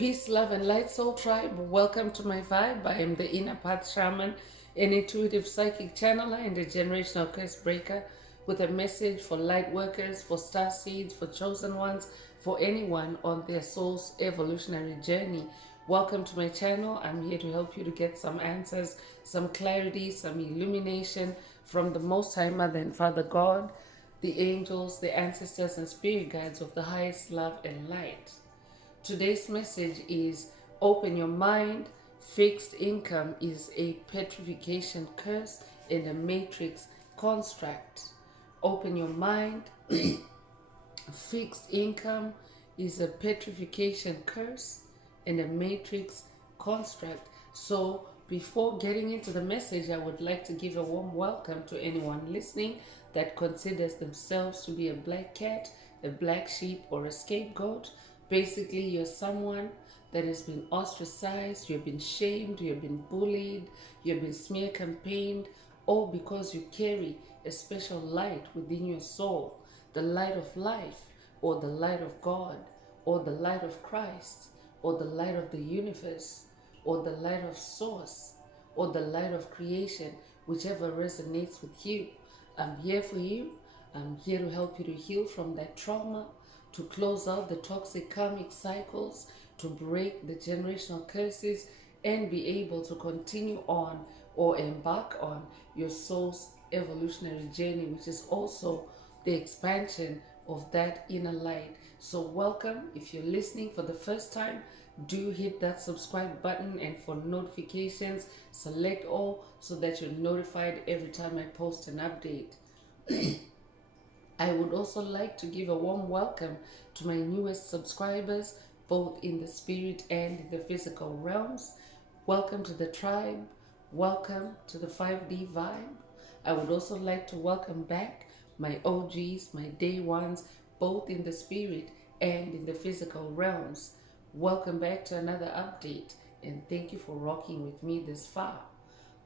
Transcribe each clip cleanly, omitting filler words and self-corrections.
Peace, love, and light soul tribe. Welcome to my vibe. I am the inner path shaman, an intuitive psychic channeler, and a generational curse breaker with a message for light workers, for star seeds, for chosen ones, for anyone on their soul's evolutionary journey. Welcome to my channel. I'm here to help you to get some answers, some clarity, some illumination from the Most High Mother and Father God, the angels, the ancestors, and spirit guides of the highest love and light. Today's message is open your mind. Fixed income is a petrification curse in a matrix construct. Open your mind. Fixed income is a petrification curse in a matrix construct. So before getting into the message, I would like to give a warm welcome to anyone listening that considers themselves to be a black cat, a black sheep, or a scapegoat. Basically, you're someone that has been ostracized, you've been shamed, you've been bullied, you've been smear campaigned, all because you carry a special light within your soul, the light of life, or the light of God, or the light of Christ, or the light of the universe, or the light of source, or the light of creation, whichever resonates with you. I'm here for you. I'm here to help you to heal from that trauma, to close out the toxic karmic cycles, to break the generational curses, and be able to continue on or embark on your soul's evolutionary journey, which is also the expansion of that inner light. So welcome. If you're listening for the first time, do hit that subscribe button, and for notifications, select all so that you're notified every time I post an update. I would also like to give a warm welcome to my newest subscribers, both in the spirit and in the physical realms. Welcome to the tribe. Welcome to the 5D vibe. I would also like to welcome back my OGs, my day ones, both in the spirit and in the physical realms. Welcome back to another update, and thank you for rocking with me this far.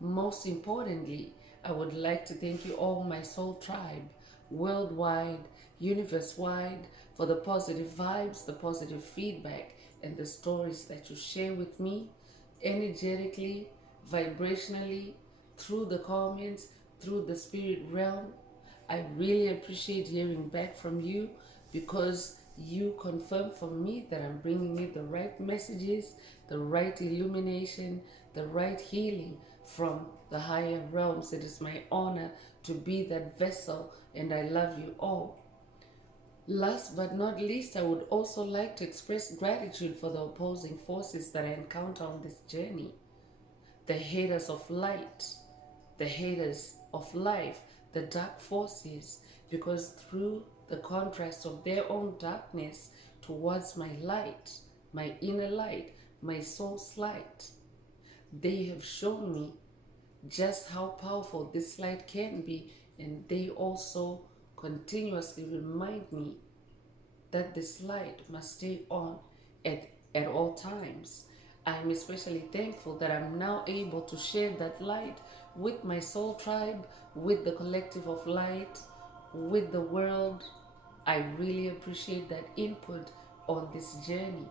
Most importantly, I would like to thank you all, my soul tribe, worldwide, universe-wide, for the positive vibes, the positive feedback, and the stories that you share with me energetically, vibrationally, through the comments, through the spirit realm. I really appreciate hearing back from you, because you confirm for me that I'm bringing you the right messages, the right illumination, the right healing from the higher realms. It is my honor to be that vessel, and I love you all. Last but not least, I would also like to express gratitude for the opposing forces that I encounter on this journey. The haters of light, the haters of life, the dark forces, because through the contrast of their own darkness towards my light, my inner light, my soul's light, they have shown me just how powerful this light can be, and they also continuously remind me that this light must stay on at all times. I'm especially thankful that I'm now able to share that light with my soul tribe, with the collective of light, with the world. I really appreciate that input on this journey.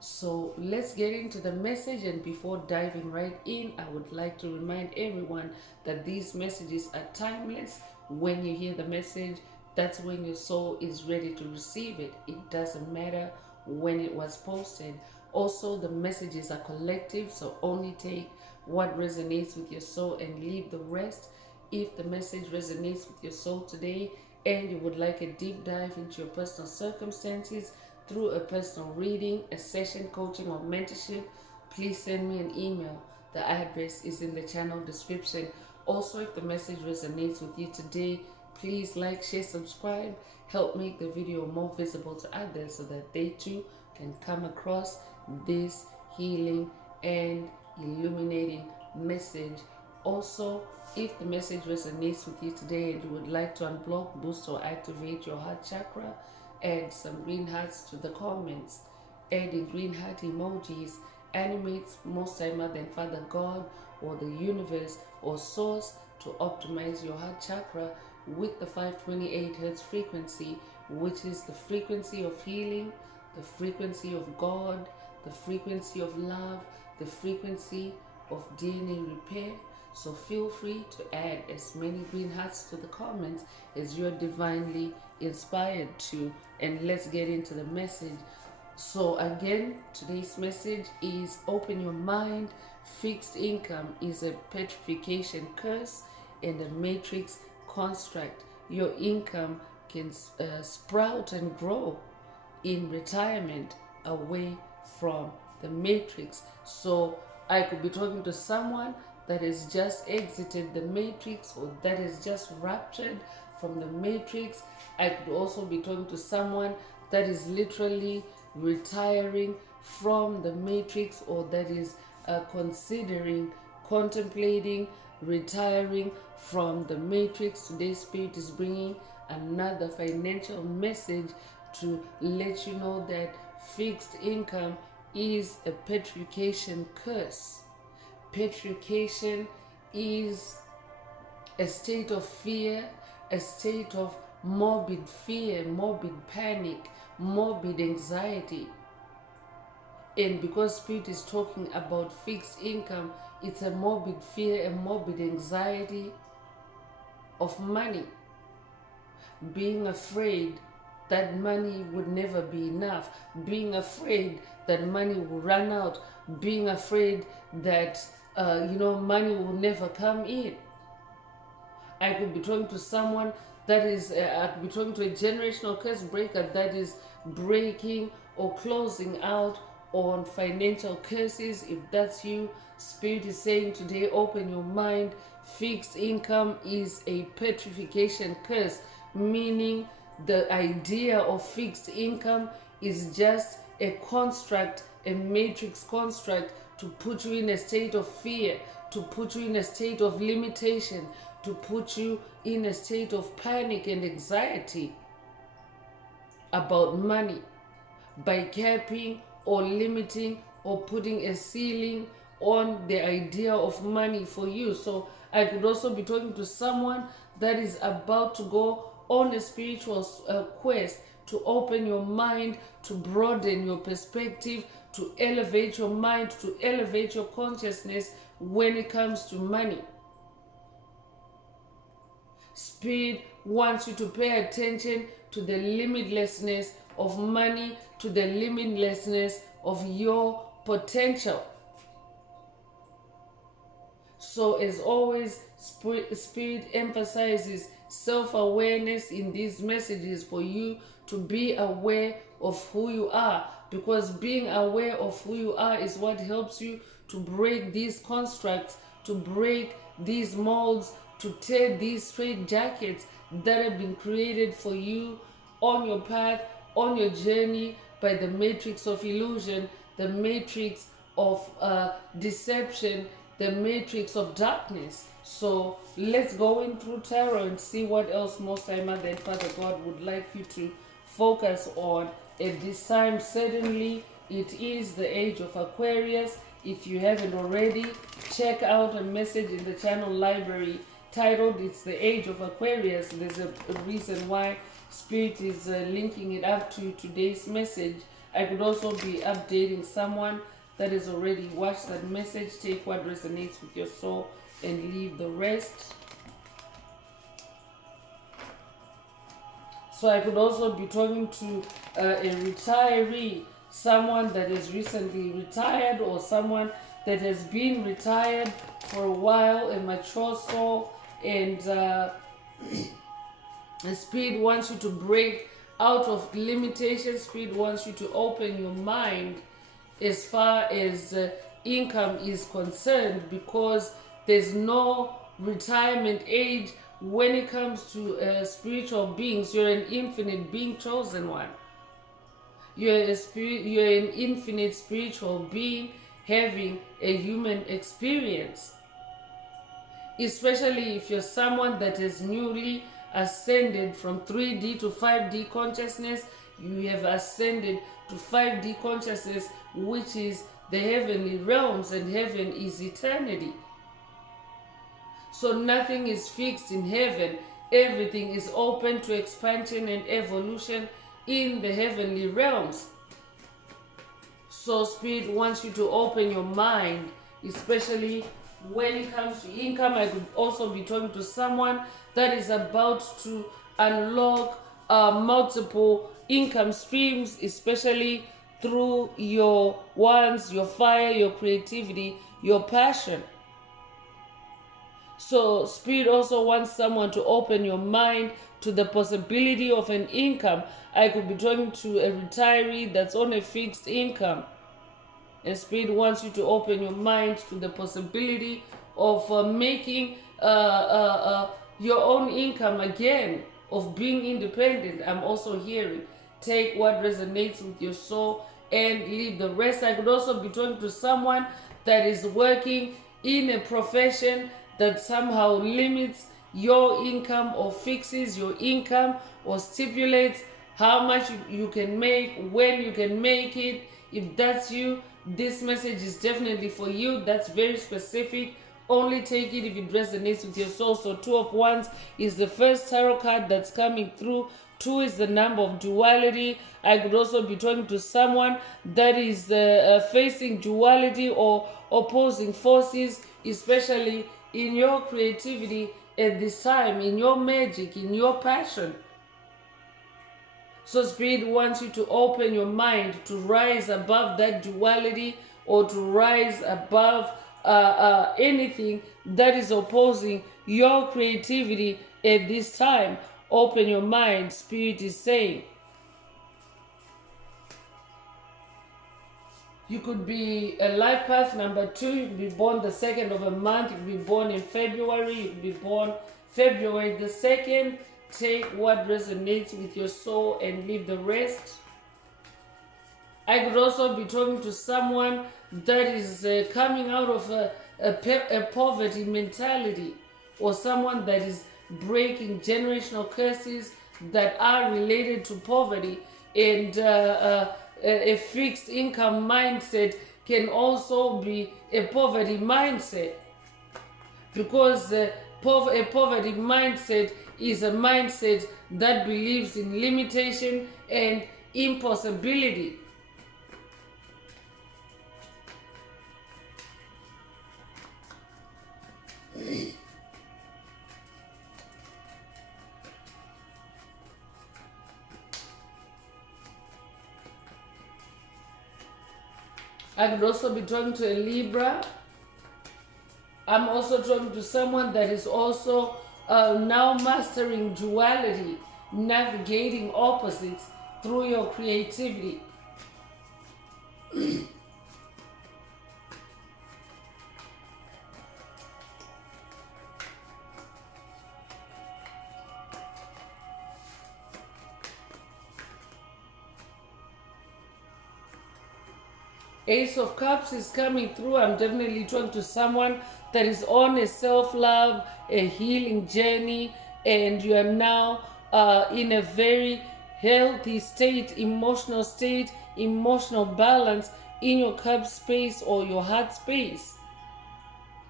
So let's get into the message, and before diving right in, I would like to remind everyone that these messages are timeless. When you hear the message, that's when your soul is ready to receive it. It doesn't matter when it was posted. Also, the messages are collective, so only take what resonates with your soul and leave the rest. If the message resonates with your soul today and you would like a deep dive into your personal circumstances through a personal reading, a session, coaching, or mentorship, please send me an email. The address is in the channel description. Also, if the message resonates with you today, please like, share, subscribe. Help make the video more visible to others so that they too can come across this healing and illuminating message. Also, if the message resonates with you today and you would like to unblock, boost, or activate your heart chakra, add some green hearts to the comments. Adding green heart emojis animates Most High Mother and Father God, or the universe, or source, to optimize your heart chakra with the 528 Hz frequency, which is the frequency of healing, the frequency of God, the frequency of love, the frequency of DNA repair. So feel free to add as many green hearts to the comments as you're divinely inspired to. And let's get into the message. So again, today's message is open your mind. Fixed income is a petrification curse and a matrix construct. Your income can sprout and grow in retirement away from the matrix. So I could be talking to someone that has just exited the matrix or that is just raptured from the matrix. I could also be talking to someone that is literally retiring from the matrix or that is contemplating retiring from the matrix. Today's Spirit is bringing another financial message to let you know that fixed income is a petrification curse. Petrification is a state of fear, a state of morbid fear, morbid panic, morbid anxiety. And because Spirit is talking about fixed income, it's a morbid fear, a morbid anxiety of money. Being afraid that money would never be enough. Being afraid that money will run out. Being afraid that, money will never come in. I could be talking to someone that is, I could be talking to a generational curse breaker that is breaking or closing out on financial curses. If that's you, Spirit is saying today, open your mind. Fixed income is a petrification curse, meaning the idea of fixed income is just a construct, a matrix construct to put you in a state of fear, to put you in a state of limitation, to put you in a state of panic and anxiety about money by capping or limiting or putting a ceiling on the idea of money for you. So I could also be talking to someone that is about to go on a spiritual quest to open your mind, to broaden your perspective, to elevate your mind, to elevate your consciousness when it comes to money. Spirit wants you to pay attention to the limitlessness of money, to the limitlessness of your potential. So as always, Spirit emphasizes self-awareness in these messages for you to be aware of who you are, because being aware of who you are is what helps you to break these constructs, to break these molds, to tear these straitjackets that have been created for you on your path, on your journey by the matrix of illusion, the matrix of deception, the matrix of darkness. So let's go in through tarot and see what else Most High Mother and Father God would like you to focus on. At this time, certainly it is the age of Aquarius. If you haven't already, check out a message in the channel library titled It's the Age of Aquarius. There's a reason why Spirit is linking it up to today's message. I could also be updating someone that has already watched that message. Take what resonates with your soul and leave the rest. So I could also be talking to a retiree, someone that is recently retired or someone that has been retired for a while, a mature soul, and the Spirit wants you to break out of limitations. Spirit wants you to open your mind as far as income is concerned, because there's no retirement age when it comes to spiritual beings. You're an infinite being, chosen one. You're an infinite spiritual being having a human experience. Especially if you're someone that is newly ascended from 3D to 5D consciousness, you have ascended to 5D consciousness, which is the heavenly realms, and heaven is eternity. So nothing is fixed in heaven. Everything is open to expansion and evolution in the heavenly realms. So Spirit wants you to open your mind, especially when it comes to income. I could also be talking to someone that is about to unlock multiple income streams, especially through your wants, your fire, your creativity, your passion. So Spirit also wants someone to open your mind to the possibility of an income. I could be talking to a retiree that's on a fixed income. And Spirit wants you to open your mind to the possibility of making your own income again, of being independent. I'm also hearing, take what resonates with your soul and leave the rest. I could also be talking to someone that is working in a profession that somehow limits your income or fixes your income or stipulates how much you can make, when you can make it. If that's you, this message is definitely for you. That's very specific. Only take it if it resonates with your soul. So Two of Wands is the first tarot card that's coming through. 2 is the number of duality. I could also be talking to someone that is facing duality or opposing forces, especially in your creativity at this time, in your magic, in your passion. So Spirit wants you to open your mind to rise above that duality, or to rise above anything that is opposing your creativity at this time. Open your mind, Spirit is saying. You could be a life path number 2. You could be born the 2nd of a month. You could be born in February. You could be born February the 2nd. Take what resonates with your soul and leave the rest. I could also be talking to someone that is coming out of a poverty mentality, or someone that is breaking generational curses that are related to poverty. And a fixed income mindset can also be a poverty mindset, because a poverty mindset is a mindset that believes in limitation and impossibility. I could also be talking to a Libra. I'm also talking to someone that is also now mastering duality, navigating opposites through your creativity. Ace of Cups is coming through. I'm definitely talking to someone that is on a self-love, a healing journey, and you are now in a very healthy state, emotional balance in your cup space or your heart space.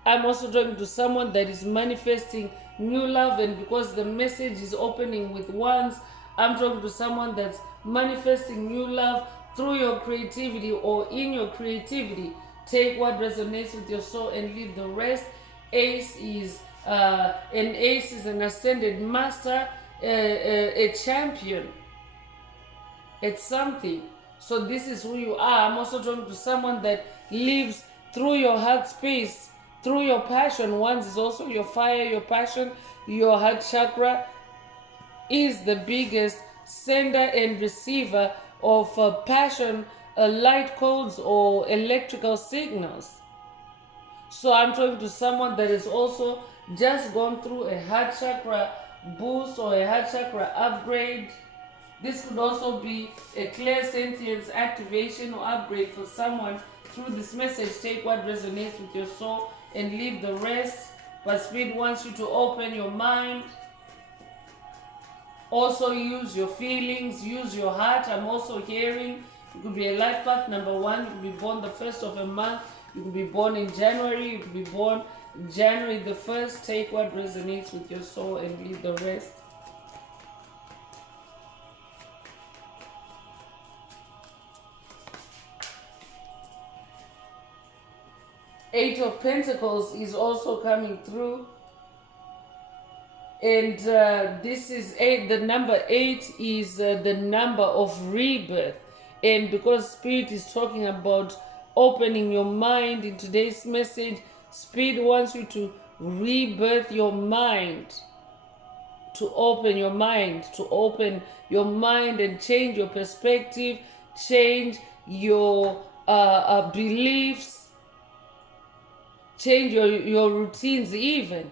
I'm also talking to someone that is manifesting new love, and because the message is opening with Wands, I'm talking to someone that's manifesting new love through your creativity or in your creativity. Take what resonates with your soul and leave the rest. Ace is an ascended master, a champion. It's something. So this is who you are. I'm also talking to someone that lives through your heart space, through your passion. Wands is also your fire, your passion. Your heart chakra is the biggest sender and receiver of passion, light codes, or electrical signals. So I'm talking to someone that has also just gone through a heart chakra boost or a heart chakra upgrade. This could also be a clairsentience activation or upgrade for someone through this message. Take what resonates with your soul and leave the rest. But Spirit wants you to open your mind. Also use your feelings, use your heart. I'm also hearing you could be a life path number 1. You could be born the 1st of a month. You could be born in January. You could be born January the 1st. Take what resonates with your soul and leave the rest. Eight of Pentacles is also coming through. And this is 8. The number 8 is the number of rebirth. And because Spirit is talking about opening your mind in today's message, Spirit wants you to rebirth your mind, to open your mind, and change your perspective, change your beliefs, change your routines even.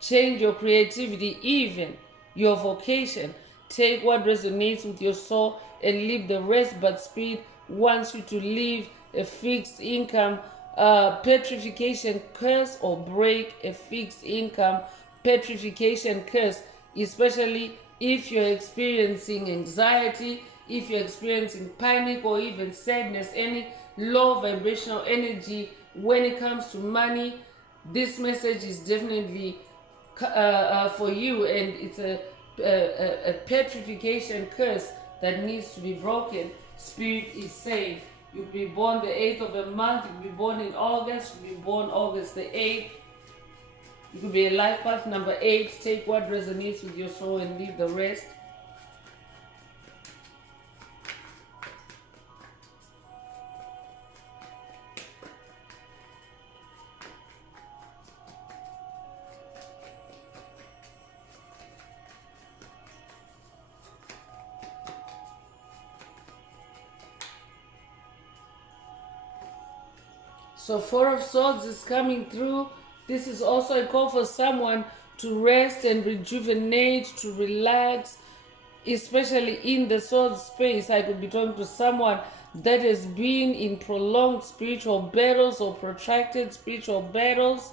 Change your creativity, even your vocation. Take what resonates with your soul and leave the rest. But Spirit wants you to leave a fixed income petrification curse, or break a fixed income petrification curse, especially if you're experiencing anxiety, if you're experiencing panic or even sadness, any low vibrational energy when it comes to money. This message is definitely for you, and it's a petrification curse that needs to be broken. Spirit is saying you could be born the 8th of a month, you could be born in August, you could be born August the 8th. You could be a life path number 8. Take what resonates with your soul and leave the rest. So 4 of Swords is coming through. This is also a call for someone to rest and rejuvenate, to relax, especially in the sword space. I could be talking to someone that has been in prolonged spiritual battles or protracted spiritual battles.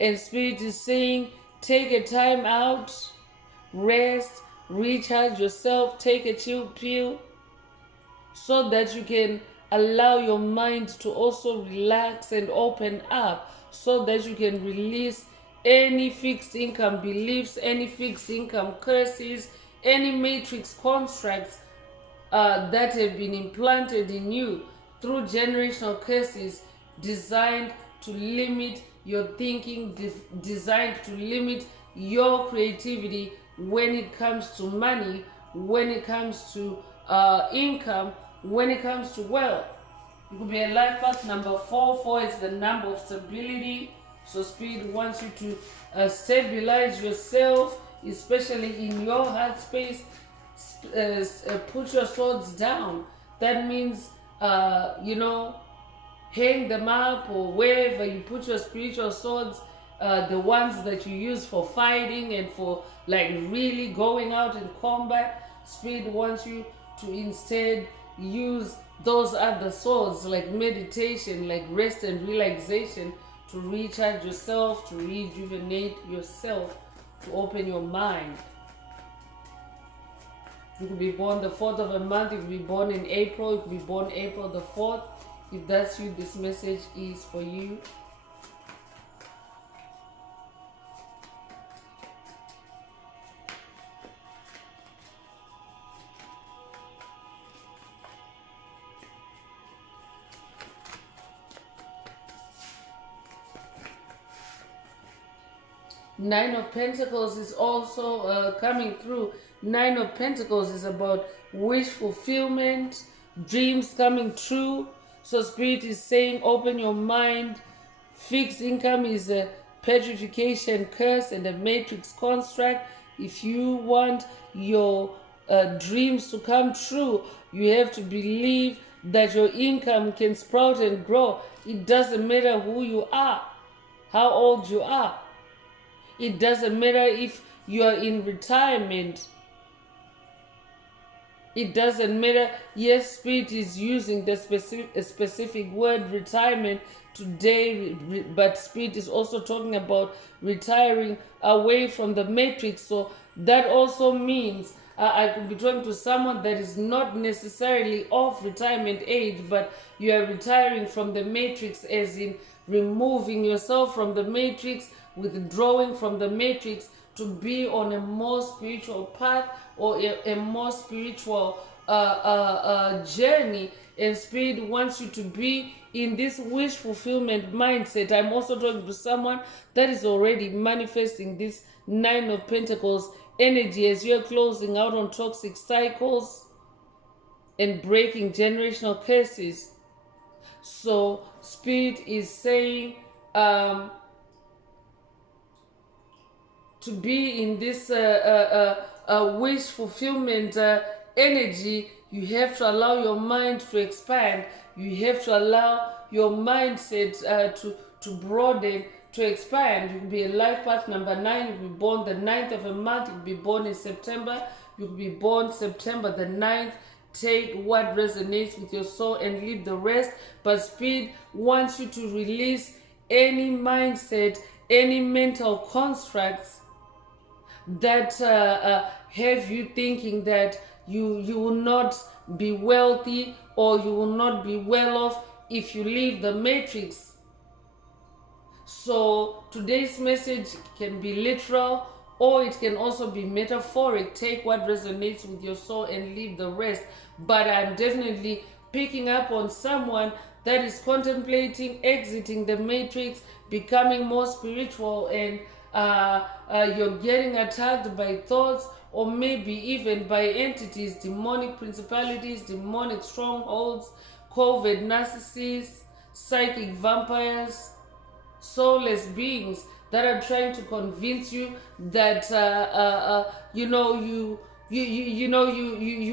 And Spirit is saying, take a time out, rest, recharge yourself, take a chill pill, so that you can allow your mind to also relax and open up, so that you can release any fixed income beliefs, any fixed income curses, any matrix constructs that have been implanted in you through generational curses, designed to limit your thinking, designed to limit your creativity when it comes to money, when it comes to income, when it comes to wealth. You could be a life path number 4. 4 is the number of stability. So Spirit wants you to stabilize yourself, especially in your heart space. Put your swords down. That means, hang them up, or wherever you put your spiritual swords, the ones that you use for fighting and for like really going out in combat. Spirit wants you to instead use those other swords, like meditation, like rest and relaxation, to recharge yourself, to rejuvenate yourself, to open your mind. You could be born the 4th of a month, you could be born in April, you could be born April the 4th. If that's you, this message is for you. Nine of Pentacles is also coming through. 9 of Pentacles is about wish fulfillment, dreams coming true. So Spirit is saying, open your mind. Fixed income is a petrification curse and a matrix construct. If you want your dreams to come true, you have to believe that your income can sprout and grow. It doesn't matter who you are, how old you are. It doesn't matter if you are in retirement. It doesn't matter. Yes, Spirit is using the specific word retirement today, but Spirit is also talking about retiring away from the matrix. So that also means I could be talking to someone that is not necessarily of retirement age, but you are retiring from the matrix, as in removing yourself from the matrix, withdrawing from the matrix, to be on a more spiritual path, or a more spiritual journey. And Spirit wants you to be in this wish fulfillment mindset, I'm also talking to someone that is already manifesting this Nine of Pentacles energy as you're closing out on toxic cycles and breaking generational curses. So Spirit is saying, to be in this wish fulfillment energy, you have to allow your mind to expand. You have to allow your mindset to broaden, to expand. You could be a life path number 9. You could be born the 9th of a month. You could be born in September. You could be born September the 9th. Take what resonates with your soul and leave the rest. But Spirit wants you to release any mindset, any mental constructs that have you thinking that you will not be wealthy or you will not be well off if you leave the matrix. So today's message can be literal or it can also be metaphoric. Take what resonates with your soul and leave the rest. But I'm definitely picking up on someone that is contemplating exiting the matrix, becoming more spiritual, and you're getting attacked by thoughts or maybe even by entities, demonic principalities, demonic strongholds, covert narcissists, psychic vampires, soulless beings that are trying to convince you that you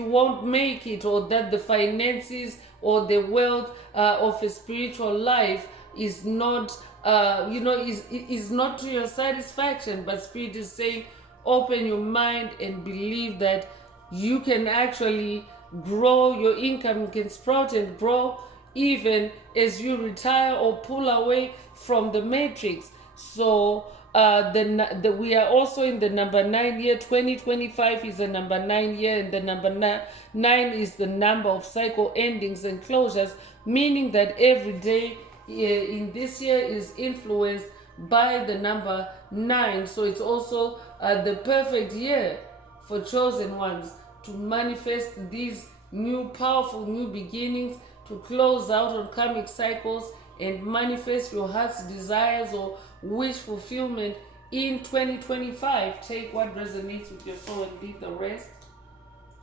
won't make it, or that the finances or the wealth of a spiritual life is not is not to your satisfaction. But Spirit is saying, open your mind and believe that you can actually grow your income, you can sprout and grow even as you retire or pull away from the matrix. So we are also in the number 9 year. 2025 is the number 9 year, and the number 9 is the number of cycle endings and closures, meaning that every day in this year is influenced by the number 9. So it's also the perfect year for chosen ones to manifest these new powerful new beginnings, to close out on karmic cycles and manifest your heart's desires or wish fulfillment in 2025. Take what resonates with your soul and leave the rest.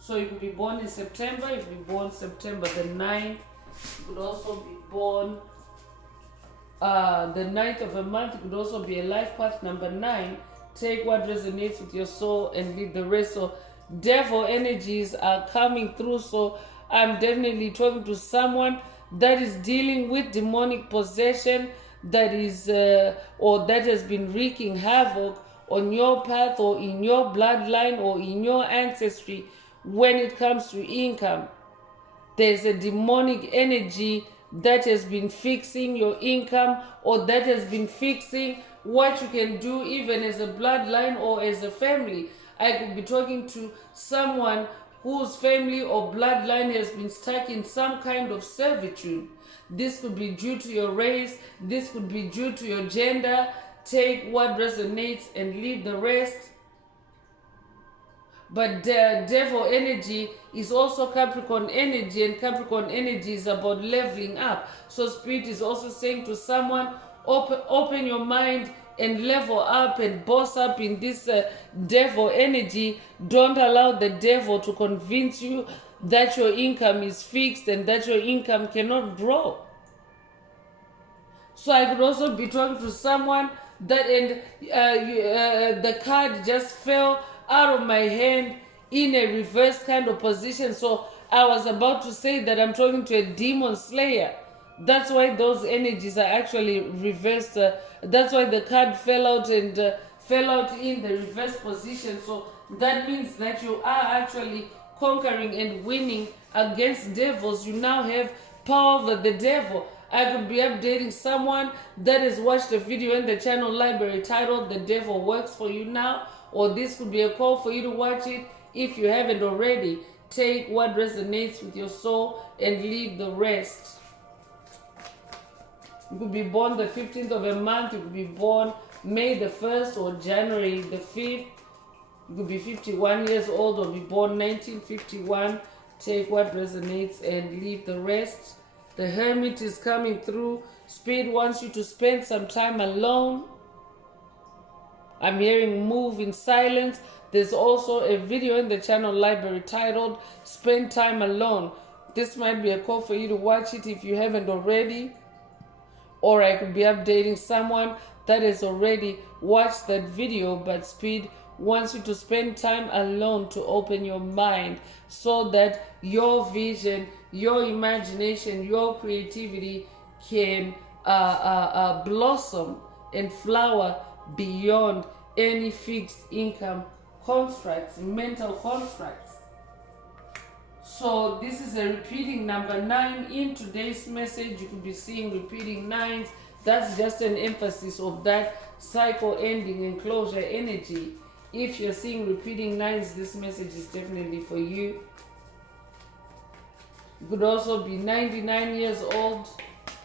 So you could be born in September. You could be born September the 9th. You could also be born the 9th of a month. It could also be a life path number 9. Take what resonates with your soul and leave the rest. So devil energies are coming through. So I'm definitely talking to someone that is dealing with demonic possession, that is or that has been wreaking havoc on your path or in your bloodline or in your ancestry. When it comes to income, there's a demonic energy that has been fixing your income, or that has been fixing what you can do even as a bloodline or as a family. I could be talking to someone whose family or bloodline has been stuck in some kind of servitude. This could be due to your race, this could be due to your gender. Take what resonates and leave the rest. But the devil energy is also Capricorn energy, and Capricorn energy is about leveling up. So Spirit is also saying to someone, open your mind and level up and boss up in this devil energy. Don't allow the devil to convince you that your income is fixed and that your income cannot grow. So I could also be talking to someone that the card just fell out of my hand in a reverse kind of position. So I was about to say that I'm talking to a demon slayer. That's why those energies are actually reversed. That's why the card fell out and fell out in the reverse position. So that means that you are actually conquering and winning against devils. You now have power over the devil. I could be updating someone that has watched a video in the channel library titled "The Devil Works for You Now," or this could be a call for you to watch it if you haven't already. Take what resonates with your soul and leave the rest. You could be born the 15th of a month. You could be born May the 1st or January the 5th. You could be 51 years old or be born 1951. Take what resonates and leave the rest. The Hermit is coming through. Spirit wants you to spend some time alone. I'm hearing move in silence. There's also a video in the channel library titled Spend Time Alone. This might be a call for you to watch it if you haven't already. Or I could be updating someone that has already watched that video, but Speed wants you to spend time alone to open your mind so that your vision, your imagination, your creativity can blossom and flower beyond any fixed income constructs, mental constructs. So this is a repeating number 9 in today's message. You could be seeing repeating 9s. That's just an emphasis of that cycle ending and closure energy. If you're seeing repeating 9s, this message is definitely for you. You could also be 99 years old.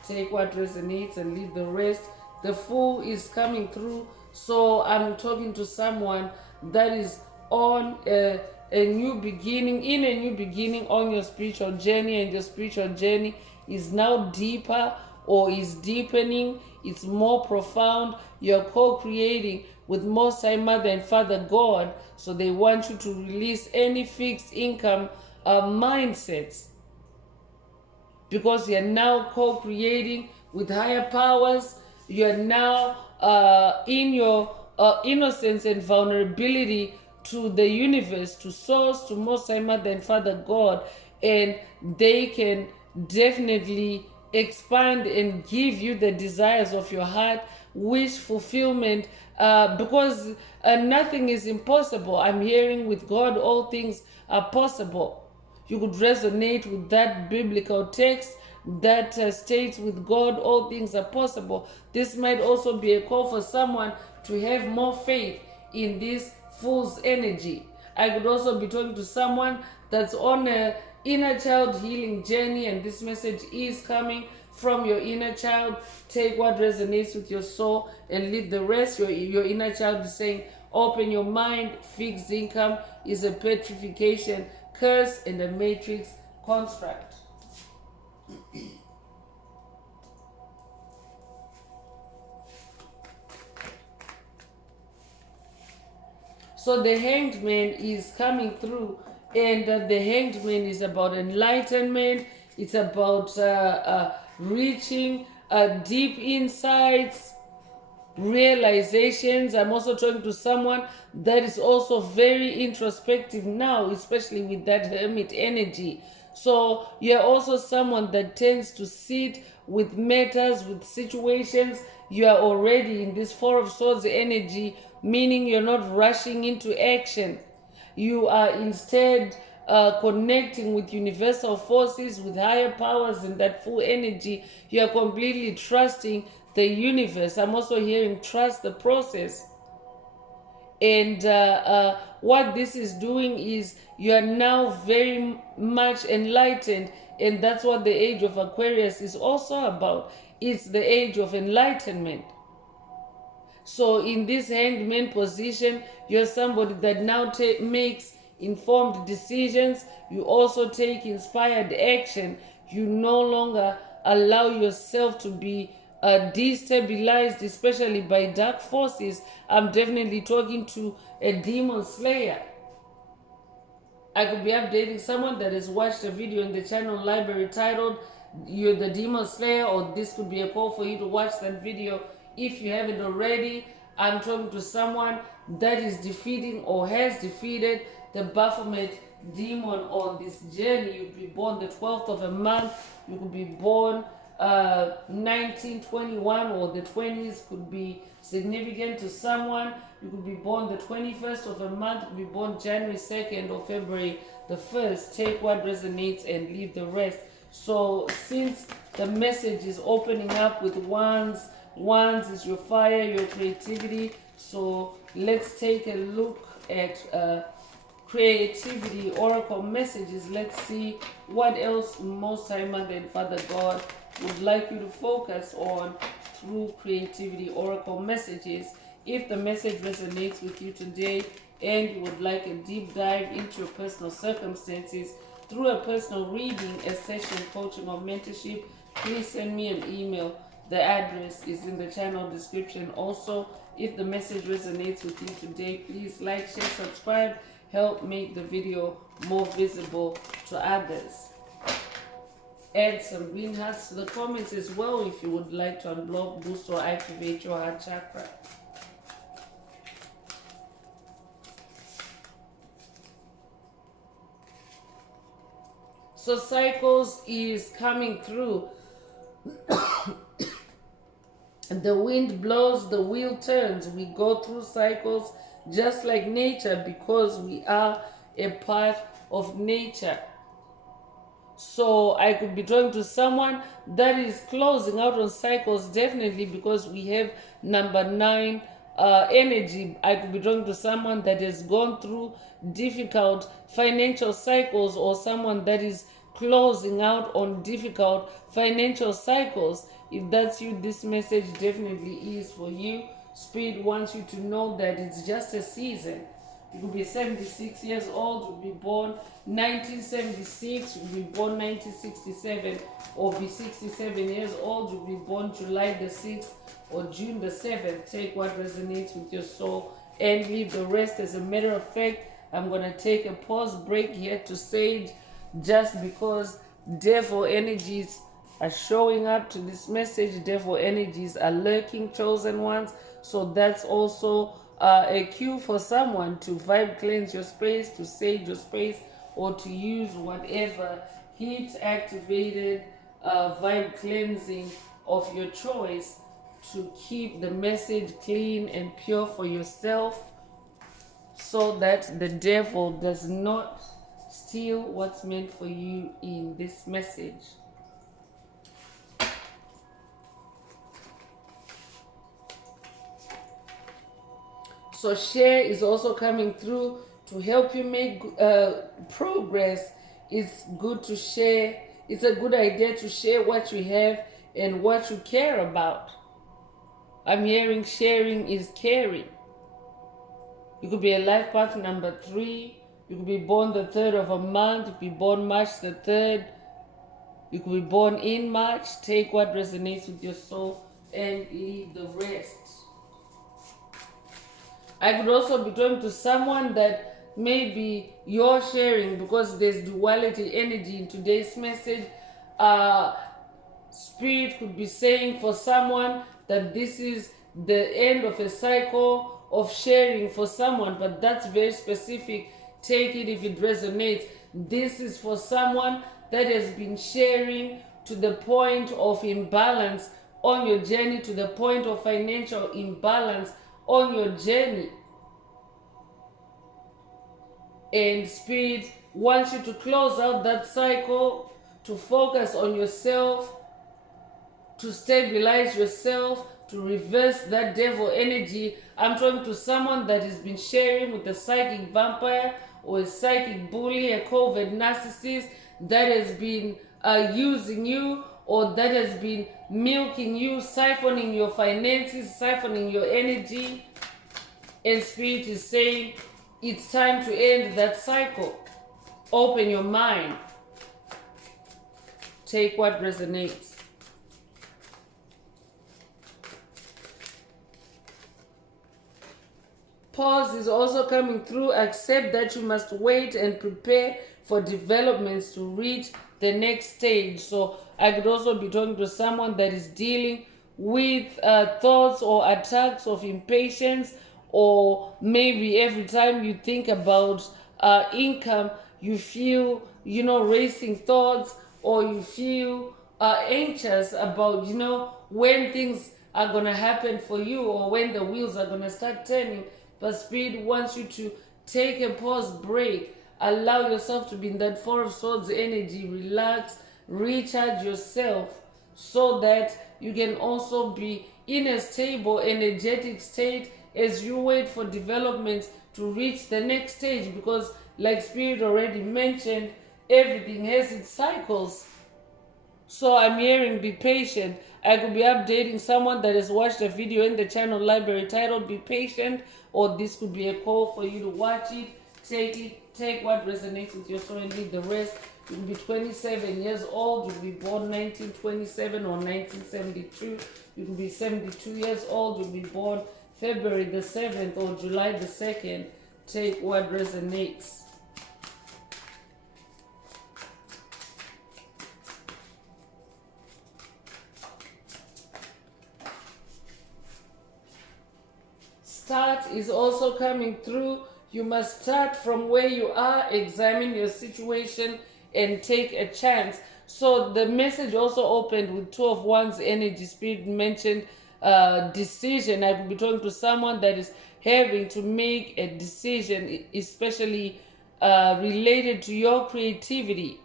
Take what resonates and leave the rest. The Fool is coming through. So I'm talking to someone that is on a new beginning, in a new beginning on your spiritual journey, and your spiritual journey is now deeper or is deepening. It's more profound. You're co-creating with Most High Mother and Father God. So they want you to release any fixed income mindsets, because you're now co-creating with higher powers. You're now in your innocence and vulnerability to the universe, to Source, to Most High Mother and Father God, and they can definitely expand and give you the desires of your heart, wish fulfillment, because nothing is impossible. I'm hearing with God all things are possible. You could resonate with that biblical text that states with God all things are possible. This might also be a call for someone to have more faith in this Fool's energy. I could also be talking to someone that's on a inner child healing journey, and this message is coming from your inner child. Take what resonates with your soul and leave the rest. Your inner child is saying, open your mind. Fixed income is a petrification curse and a matrix construct. So the Hanged Man is coming through, and the Hanged Man is about enlightenment. It's about reaching deep insights, realizations. I'm also talking to someone that is also very introspective now, especially with that Hermit energy. So you're also someone that tends to sit with matters, with situations. You are already in this Four of Swords energy, meaning you're not rushing into action. You are instead connecting with universal forces, with higher powers, and that full energy. You are completely trusting the universe. I'm also hearing trust the process. And what this is doing is you are now very much enlightened, and that's what the age of Aquarius is also about. It's the age of enlightenment. So in this Hanged Man position, you're somebody that now makes informed decisions. You also take inspired action. You no longer allow yourself to be destabilized, especially by dark forces. I'm definitely talking to a demon slayer. I could be updating someone that has watched a video in the channel library titled You're the Demon Slayer, or this could be a call for you to watch that video if you haven't already. I'm talking to someone that is defeating or has defeated the Baphomet demon on this journey. You could be born the 12th of a month. You could be born 1921, or the 20s could be significant to someone. You could be born the 21st of a month. You could be born January 2nd or February the 1st. Take what resonates and leave the rest. So since the message is opening up with wands, wands is your fire, your creativity. So let's take a look at creativity oracle messages. Let's see what else Most High Mother and Father God would like you to focus on through creativity oracle messages. If the message resonates with you today and you would like a deep dive into your personal circumstances through a personal reading, a session, coaching, or mentorship, please send me an email. The address is in the channel description. Also, if the message resonates with you today, please like, share, subscribe. Help make the video more visible to others. Add some green hearts to the comments as well if you would like to unblock, boost, or activate your heart chakra. So cycles is coming through. The wind blows, the wheel turns. We go through cycles just like nature because we are a part of nature. So I could be talking to someone that is closing out on cycles, definitely because we have number 9 energy. I could be talking to someone that has gone through difficult financial cycles, or someone that is closing out on difficult financial cycles. If that's you, this message definitely is for you. Spirit wants you to know that it's just a season. You could be 76 years old, you'll be born 1976, you'll be born 1967, or be 67 years old, you'll be born July the 6th or June the 7th. Take what resonates with your soul and leave the rest. As a matter of fact, I'm going to take a pause break here to sage, just because devil energies are showing up to this message. Devil energies are lurking, chosen ones. So that's also a cue for someone to vibe cleanse your space, to sage your space, or to use whatever heat activated vibe cleansing of your choice to keep the message clean and pure for yourself, so that the devil does not steal what's meant for you in this message. So share is also coming through to help you make progress. It's good to share. It's a good idea to share what you have and what you care about. I'm hearing sharing is caring. You could be a life path number 3. You could be born the 3rd of a month. You could be born March the 3rd. You could be born in March. Take what resonates with your soul and leave the rest. I could also be talking to someone that maybe you're sharing, because there's duality energy in today's message. Spirit could be saying for someone that this is the end of a cycle of sharing for someone, but that's very specific. Take it if it resonates. This is for someone that has been sharing to the point of imbalance on your journey, to the point of financial imbalance on your journey. And Spirit wants you to close out that cycle, to focus on yourself, to stabilize yourself, to reverse that devil energy. I'm talking to someone that has been sharing with a psychic vampire or a psychic bully, a covert narcissist that has been using you, or that has been milking you, siphoning your finances, siphoning your energy. And Spirit is saying it's time to end that cycle. Open your mind. Take what resonates. Pause is also coming through. Accept that you must wait and prepare for developments to reach the next stage. So I could also be talking to someone that is dealing with thoughts or attacks of impatience, or maybe every time you think about income, you feel, racing thoughts, or you feel anxious about, when things are going to happen for you, or when the wheels are going to start turning. But Spirit wants you to take a pause, break, allow yourself to be in that 4 of Swords energy, relax, recharge yourself, so that you can also be in a stable, energetic state as you wait for developments to reach the next stage. Because like Spirit already mentioned, everything has its cycles. So I'm hearing be patient. I could be updating someone that has watched a video in the channel library titled Be Patient, or this could be a call for you to watch it. Take it, take what resonates with your soul and leave the rest. You will be 27 years old. You will be born 1927 or 1972. You will be 72 years old. You will be born February the 7th or July the 2nd. Take what resonates. Start is also coming through. You must start from where you are, examine your situation, and take a chance. So the message also opened with Two of Wands energy. Spirit mentioned decision. I could be talking to someone that is having to make a decision, especially related to your creativity.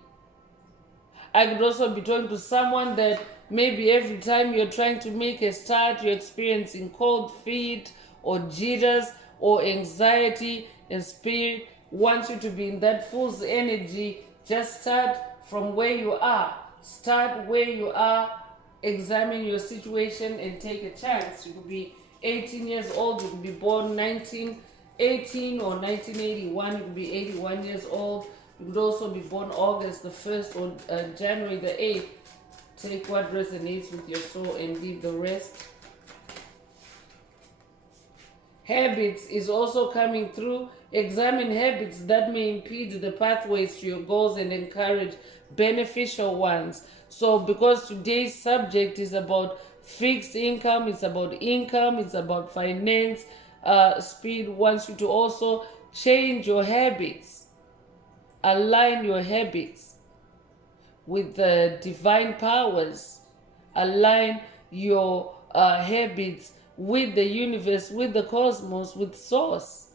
I could also be talking to someone that maybe every time you're trying to make a start, you're experiencing cold feet or jitters or anxiety, and spirit wants you to be in that fool's energy. Just start from where you are. Start where you are, examine your situation, and take a chance. You could be 18 years old, you could be born 1918 or 1981, you could be 81 years old. You could also be born August the 1st or January the 8th. Take what resonates with your soul and leave the rest. Habits is also coming through. Examine habits that may impede the pathways to your goals and encourage beneficial ones. So because today's subject is about fixed income, it's about finance, Spirit wants you to also change your habits. Align your habits with the divine powers. Align your habits with the universe, with the cosmos, with source.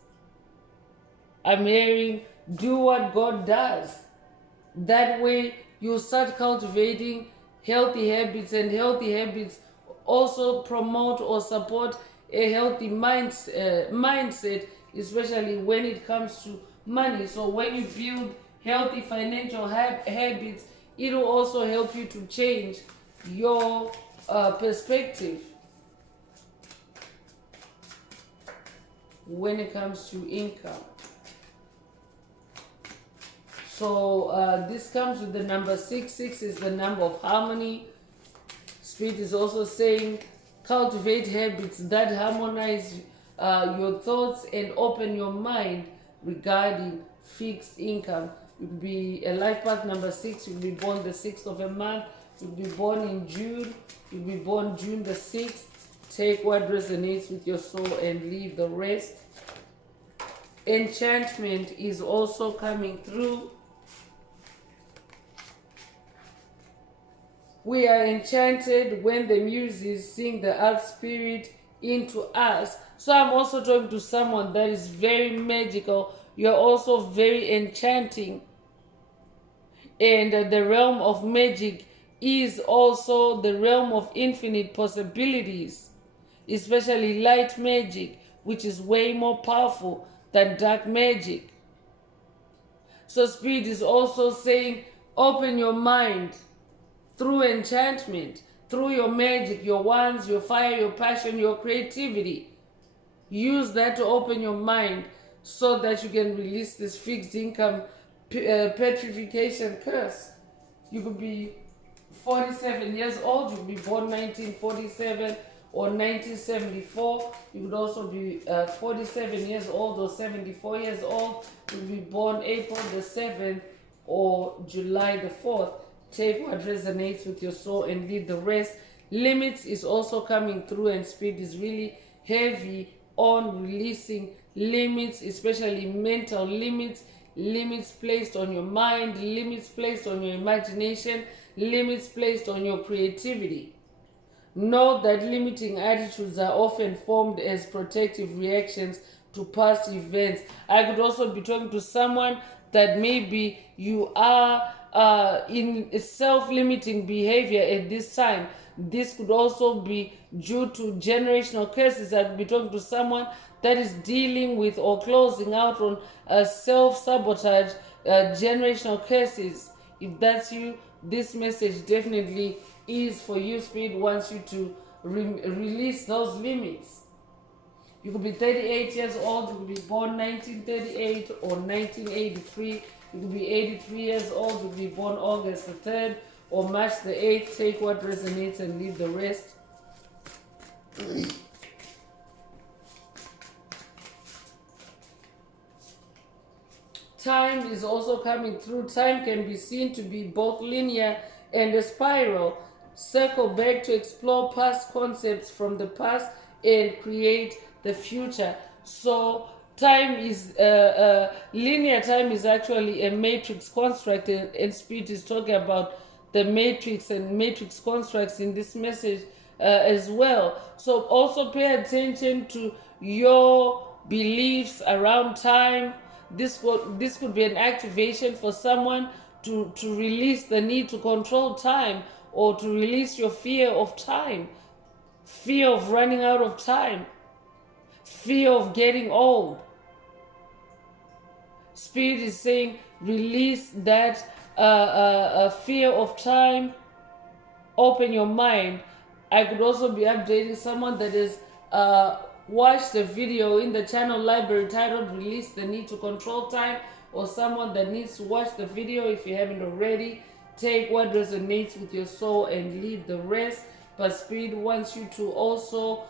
I'm hearing, do what God does. That way you start cultivating healthy habits, and healthy habits also promote or support a healthy mindset, especially when it comes to money. So when you build healthy financial habits, it will also help you to change your perspective when it comes to income. So this comes with the number 6. 6 is the number of harmony. Spirit is also saying cultivate habits that harmonize your thoughts and open your mind regarding fixed income. You could be a life path number 6. You'll be born the 6th of a month. You'll be born in June. You'll be born June the 6th. Take what resonates with your soul and leave the rest. Enchantment is also coming through. We are enchanted when the muses sing the earth spirit into us. So I'm also talking to someone that is very magical. You're also very enchanting. And the realm of magic is also the realm of infinite possibilities, especially light magic, which is way more powerful than dark magic. So Spirit is also saying, open your mind through enchantment, through your magic, your wands, your fire, your passion, your creativity. Use that to open your mind so that you can release this fixed income petrification curse. You could be 47 years old, you could be born 1947 or 1974. You could also be 47 years old or 74 years old. You could be born April the 7th or July the 4th. Take what resonates with your soul and leave the rest. Limits is also coming through, and Spirit is really heavy on releasing limits, especially mental limits, limits placed on your mind, limits placed on your imagination, limits placed on your creativity. Note that limiting attitudes are often formed as protective reactions to past events. I could also be talking to someone that maybe you are in self-limiting behavior at this time. This could also be due to generational curses. I could be talking to someone that is dealing with or closing out on self-sabotage, generational curses. If that's you, this message definitely is for you. Spirit wants you to release those limits. You could be 38 years old, you could be born 1938 or 1983. You could be 83 years old, you could be born August the 3rd or March the 8th. Take what resonates and leave the rest. Time is also coming through. Time can be seen to be both linear and a spiral. Circle back to explore past concepts from the past and create the future. So time is linear time is actually a matrix construct, and Spirit is talking about the matrix and matrix constructs in this message as well. So also pay attention to your beliefs around time. This could be an activation for someone to release the need to control time, or to release your fear of time, fear of running out of time, fear of getting old. Spirit is saying release that fear of time. Open your mind. I could also be updating someone that is watch the video in the channel library titled Release the Need to Control Time, or someone that needs to watch the video if you haven't already. Take what resonates with your soul and leave the rest. But Spirit wants you to also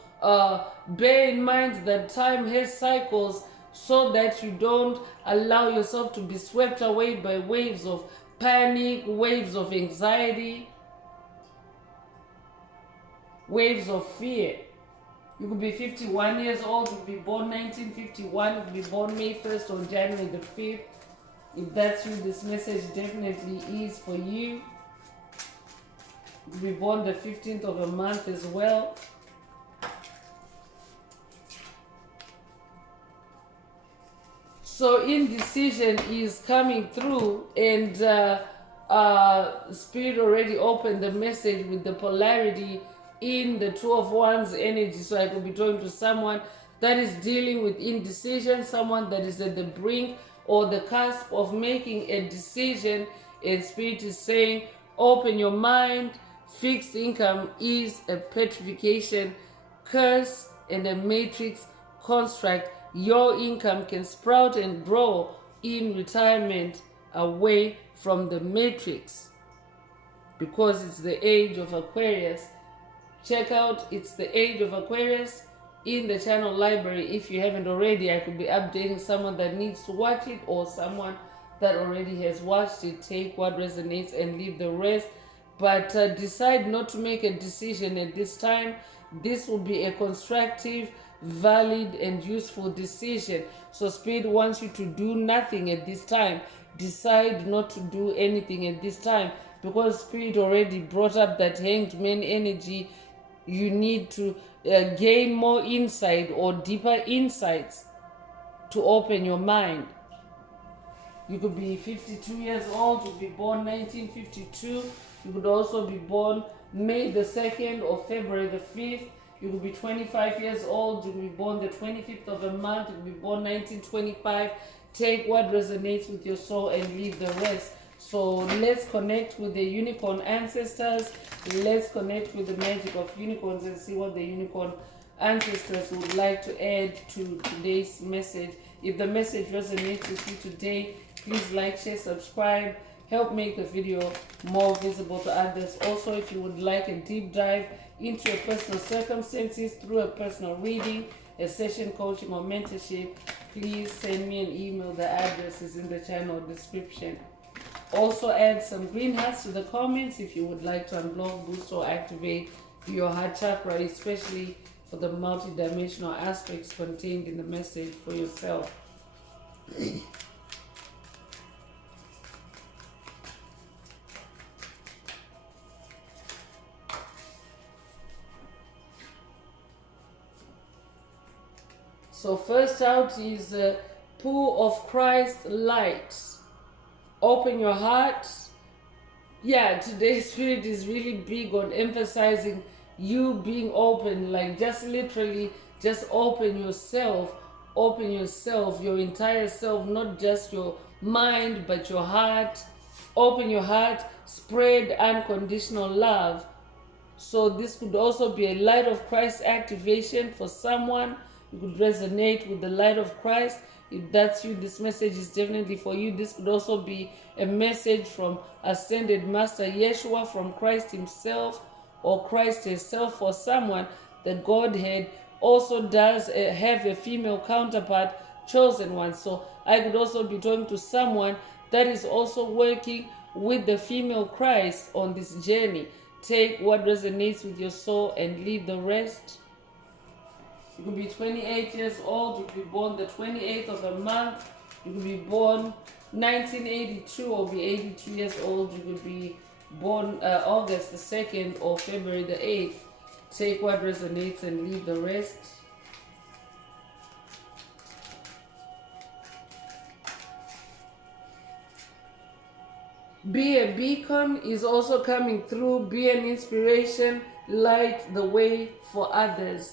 bear in mind that time has cycles, so that you don't allow yourself to be swept away by waves of panic, waves of anxiety, waves of fear. You could be 51 years old, you could be born 1951, you could be born May 1st or January the 5th. If that's you, this message definitely is for you. You could be born the 15th of a month as well. So indecision is coming through, and Spirit already opened the message with the polarity in the Two of Wands energy. So I could be talking to someone that is dealing with indecision, someone that is at the brink or the cusp of making a decision, and Spirit is saying open your mind. Fixed income is a petrification curse and a matrix construct. Your income can sprout and grow in retirement away from the matrix, because it's the age of Aquarius. Check out It's the Age of Aquarius in the channel library if you haven't already. I could be updating someone that needs to watch it, or someone that already has watched it. Take what resonates and leave the rest. But decide not to make a decision at this time. This will be a constructive, valid, and useful decision. So Spirit wants you to do nothing at this time. Decide not to do anything at this time, because Spirit already brought up that Hanged Man energy. You need to gain more insight or deeper insights to open your mind. You could be 52 years old, you could be born 1952. You could also be born May the 2nd or February the 5th. You could be 25 years old, you could be born the 25th of a month, you could be born 1925. Take what resonates with your soul and leave the rest. So let's connect with the unicorn ancestors. Let's connect with the magic of unicorns and see what the unicorn ancestors would like to add to today's message. If the message resonates with you today, please like, share, subscribe. Help make the video more visible to others. Also, if you would like a deep dive into your personal circumstances through a personal reading, a session coaching, or mentorship, please send me an email. The address is in the channel description. Also add some green hearts to the comments if you would like to unblock, boost, or activate your heart chakra, especially for the multidimensional aspects contained in the message for yourself. So first out is Pool of Christ Light. Open your heart. Yeah, today's Spirit is really big on emphasizing you being open, like just literally just open yourself, your entire self, not just your mind, but your heart. Open your heart, spread unconditional love. So this could also be a light of Christ activation for someone. You could resonate with the light of Christ. If that's you, this message is definitely for you. This could also be a message from Ascended Master Yeshua, from Christ himself, or Christ himself, for someone. The Godhead also does have a female counterpart, chosen one. So I could also be talking to someone that is also working with the female Christ on this journey. Take what resonates with your soul and leave the rest. You could be 28 years old. You could be born the 28th of a month. You could be born 1982 or be 82 years old. You could be born August the 2nd or February the 8th. Take what resonates and leave the rest. Be a beacon is also coming through. Be an inspiration. Light the way for others.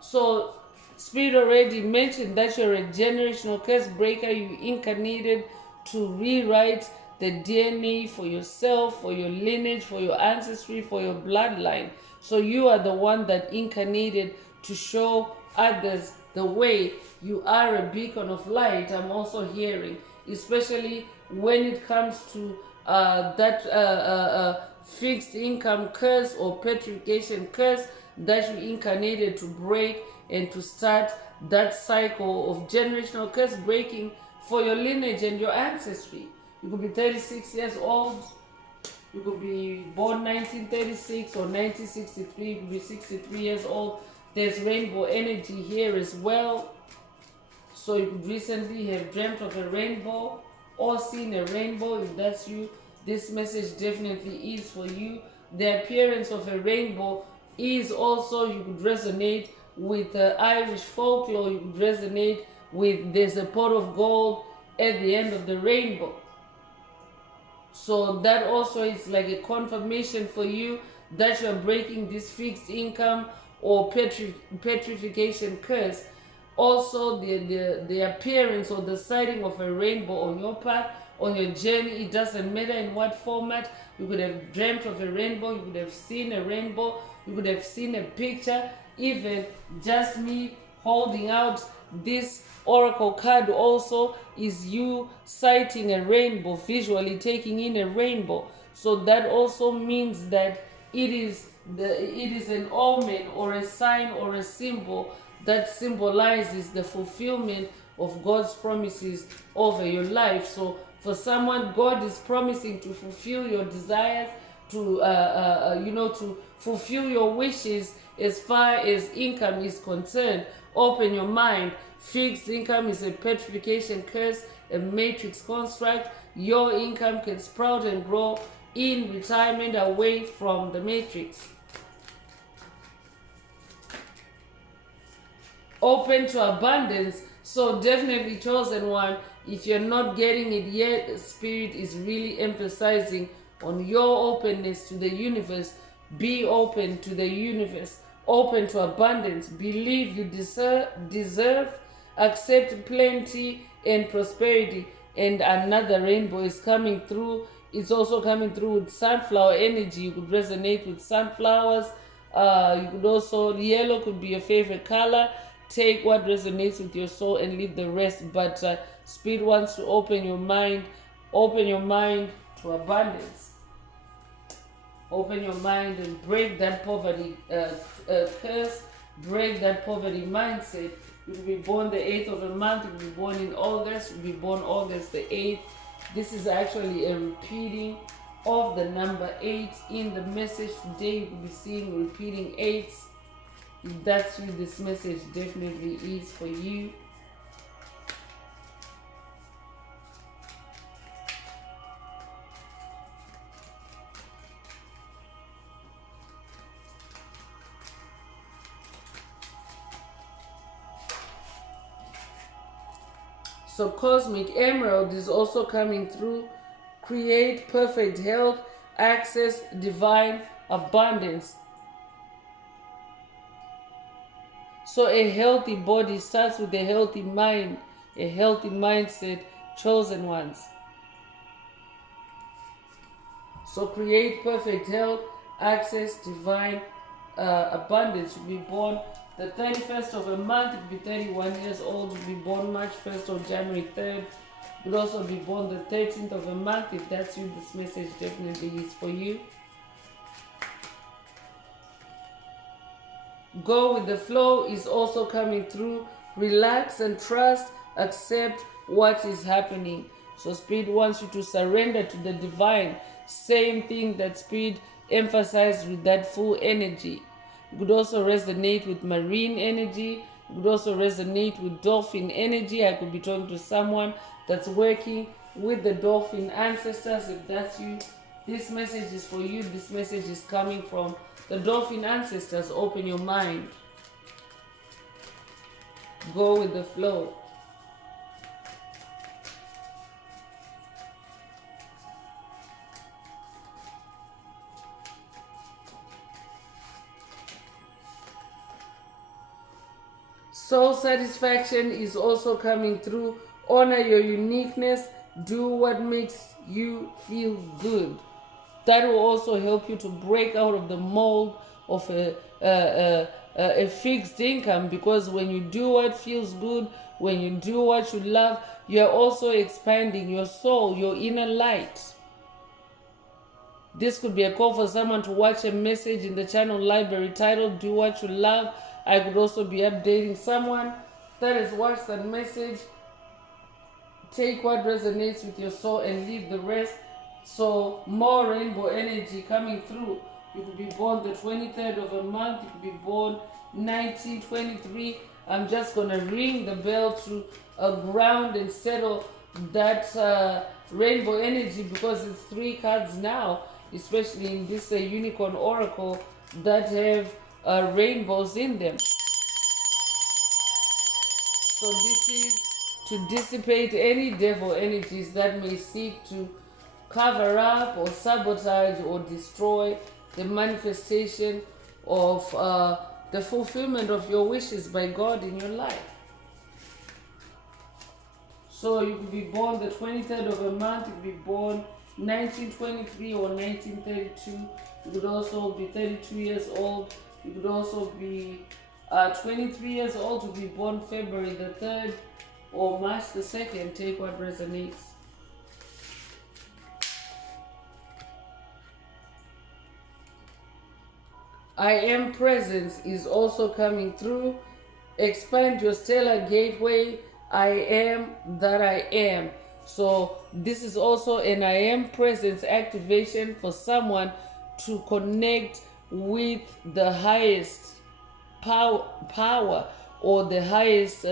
So Spirit already mentioned that you're a generational curse breaker. You incarnated to rewrite the DNA for yourself, for your lineage, for your ancestry, for your bloodline. So you are the one that incarnated to show others the way. You are a beacon of light. I'm also hearing, especially when it comes to that fixed income curse or petrification curse that you incarnated to break and to start that cycle of generational curse breaking for your lineage and your ancestry. You could be 36 years old. You could be born 1936 or 1963. You could be 63 years old. There's rainbow energy here as well. So you could recently have dreamt of a rainbow or seen a rainbow. If that's you, this message definitely is for you. The appearance of a rainbow is also, you could resonate with Irish folklore. You could resonate with, there's a pot of gold at the end of the rainbow. So that also is like a confirmation for you that you're breaking this fixed income or petrification curse. Also, the appearance or the sighting of a rainbow on your path, on your journey, it doesn't matter in what format. You could have dreamt of a rainbow, you could have seen a rainbow, you could have seen a picture. Even just me holding out this oracle card also is you sighting a rainbow, visually taking in a rainbow. So that also means that it is an omen or a sign or a symbol that symbolizes the fulfillment of God's promises over your life. So for someone, God is promising to fulfill your desires, to to fulfill your wishes as far as income is concerned. Open your mind. Fixed income is a petrification curse, a matrix construct. Your income can sprout and grow in retirement away from the matrix. Open to abundance. So definitely, chosen one, if you're not getting it yet, Spirit is really emphasizing on your openness to the universe. Be open to the universe, open to abundance. Believe you deserve, accept plenty and prosperity. And another rainbow is coming through. It's also coming through with sunflower energy. You could resonate with sunflowers. You could also, yellow could be your favorite color. Take what resonates with your soul and leave the rest. But Spirit wants to open your mind to abundance. Open your mind and break that poverty curse, break that poverty mindset. You will be born the 8th of a month, you will be born in August, you will be born August the 8th. This is actually a repeating of the number 8 in the message today. You will be seeing repeating 8s. If that's you, this message definitely is for you. So Cosmic Emerald is also coming through. Create perfect health, access divine abundance. So a healthy body starts with a healthy mind, a healthy mindset, chosen ones. So create perfect health, access divine abundance. You'll be born The 31st of a month, it could be 31 years old, you could be born March 1st or January 3rd. You could also be born the 13th of a month. If that's you, this message definitely is for you. Go with the flow is also coming through. Relax and trust, accept what is happening. So Spirit wants you to surrender to the divine. Same thing that Spirit emphasized with that full energy. You could also resonate with marine energy. You could also resonate with dolphin energy. I could be talking to someone that's working with the dolphin ancestors. If that's you, this message is for you. This message is coming from the dolphin ancestors. Open your mind. Go with the flow. Soul satisfaction is also coming through. Honor your uniqueness. Do what makes you feel good. That will also help you to break out of the mold of a fixed income, because when you do what feels good, when you do what you love, you're also expanding your soul, your inner light. This could be a call for someone to watch a message in the channel library titled Do What You Love. I could also be updating someone that has watched that message. Take what resonates with your soul and leave the rest. So more rainbow energy coming through. You could be born the 23rd of a month. You could be born 1923. I'm just going to ring the bell to ground and settle that rainbow energy, because it's 3 cards now, especially in this unicorn oracle, that have rainbows in them. So this is to dissipate any devil energies that may seek to cover up or sabotage or destroy the manifestation of the fulfillment of your wishes by God in your life. So you could be born the 23rd of a month, you could be born 1923 or 1932. You could also be 32 years old. You could also be 23 years old to be born February the 3rd or March the 2nd. Take what resonates. I am presence is also coming through. Expand your stellar gateway. I am that I am. So this is also an I am presence activation for someone to connect with the highest power or the highest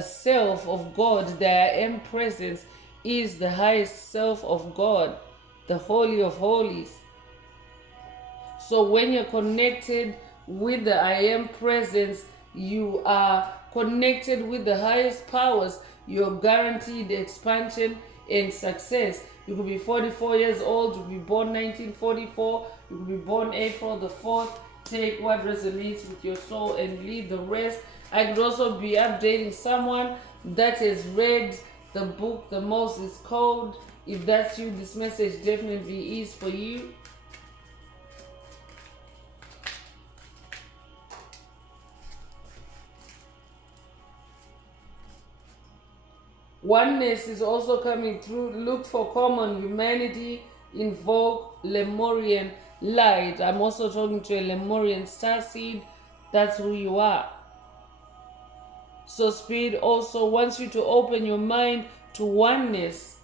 self of God. The I am presence is the highest self of God, the Holy of Holies. So when you're connected with the I am presence, you are connected with the highest powers. You're guaranteed expansion and success. You could be 44 years old, you could be born 1944, you could be born April the 4th. Take what resonates with your soul and leave the rest. I could also be updating someone that has read the book, The Moses Code. If that's you, this message definitely is for you. Oneness is also coming through. Look for common humanity. Invoke Lemurian light. I'm also talking to a Lemurian starseed. That's who you are. So Spirit also wants you to open your mind to oneness.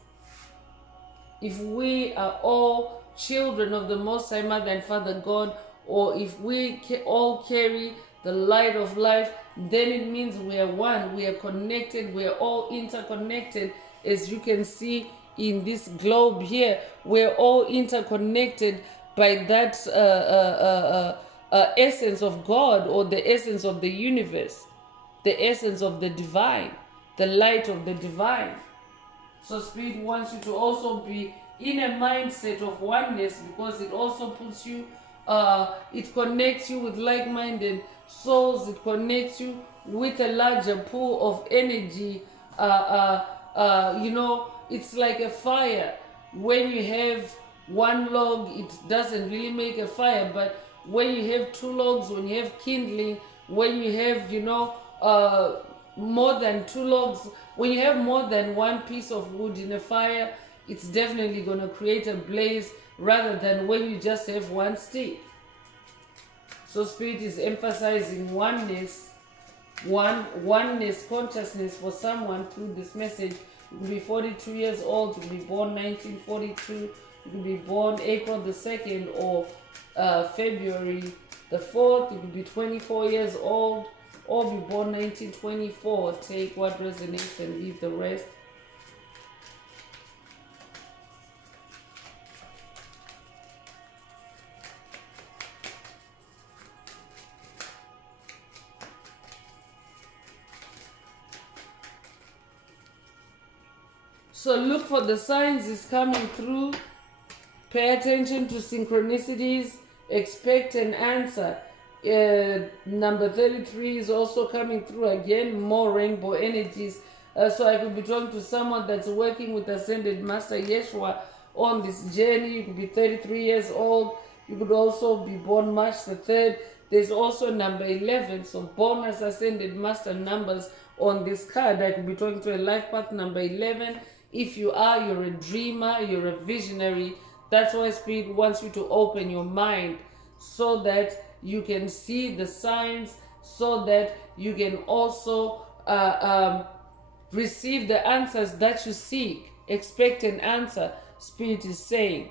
If we are all children of the Most High Mother and Father God, or if we all carry the light of life, then it means we are one, we are connected, we are all interconnected. As you can see in this globe here, we're all interconnected by that essence of God, or the essence of the universe, the essence of the divine, the light of the divine. So Spirit wants you to also be in a mindset of oneness, because it also puts you, it connects you with like-minded souls. It connects you with a larger pool of energy. You know, it's like a fire. When you have one log, it doesn't really make a fire, but when you have 2 logs, when you have kindling, when you have, more than two logs, when you have more than one piece of wood in a fire, it's definitely going to create a blaze rather than when you just have one stick. So Spirit is emphasizing oneness, oneness, consciousness for someone through this message. You could be 42 years old, you could be born 1942, you could be born April the 2nd or February the 4th, you could be 24 years old or be born 1924. Take what resonates and leave the rest. So look for the signs is coming through. Pay attention to synchronicities. Expect an answer. Number 33 is also coming through again. More rainbow energies. So I could be talking to someone that's working with Ascended Master Yeshua on this journey. You could be 33 years old. You could also be born March the 3rd. There's also number 11. So bonus Ascended Master numbers on this card. I could be talking to a life path number 11. If you are, you're a dreamer, you're a visionary. That's why Spirit wants you to open your mind so that you can see the signs, so that you can also receive the answers that you seek. Expect an answer, Spirit is saying.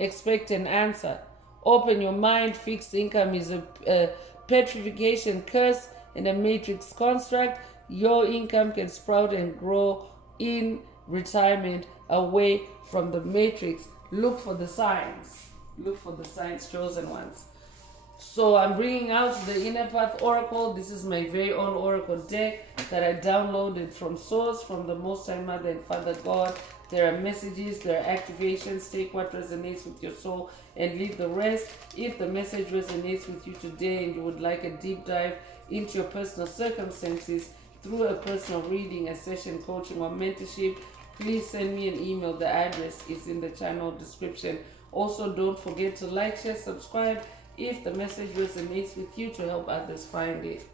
Expect an answer. Open your mind. Fixed income is a petrification curse and a matrix construct. Your income can sprout and grow in retirement away from the matrix. Look for the signs. Look for the signs, chosen ones. So I'm bringing out the Inner Path Oracle. This is my very own Oracle deck that I downloaded from Source, from the Most High Mother and Father God. There are messages, there are activations. Take what resonates with your soul and leave the rest. If the message resonates with you today and you would like a deep dive into your personal circumstances through a personal reading, a session, coaching, or mentorship, please send me an email. The address is in the channel description. Also, don't forget to like, share, subscribe if the message resonates with you to help others find it.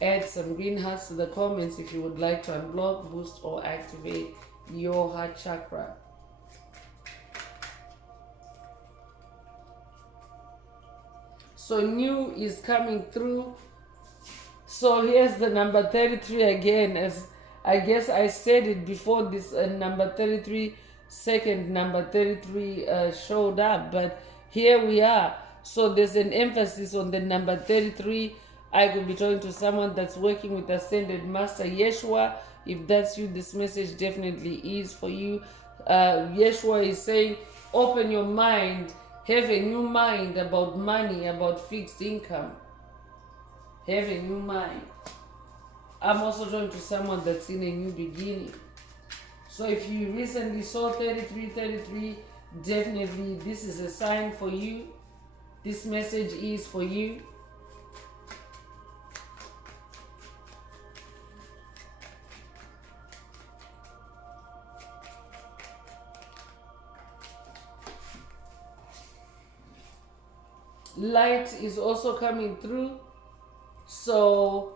Add some green hearts to the comments if you would like to unblock, boost, or activate your heart chakra. So new is coming through. So here's the number 33 again. As I guess I said it before this number 33, second number 33 showed up. But here we are. So there's an emphasis on the number 33. I could be talking to someone that's working with Ascended Master Yeshua. If that's you, this message definitely is for you. Yeshua is saying, open your mind. Have a new mind about money, about fixed income. Have a new mind. I'm also talking to someone that's in a new beginning. So if you recently saw 33, definitely this is a sign for you. This message is for you. Light is also coming through. So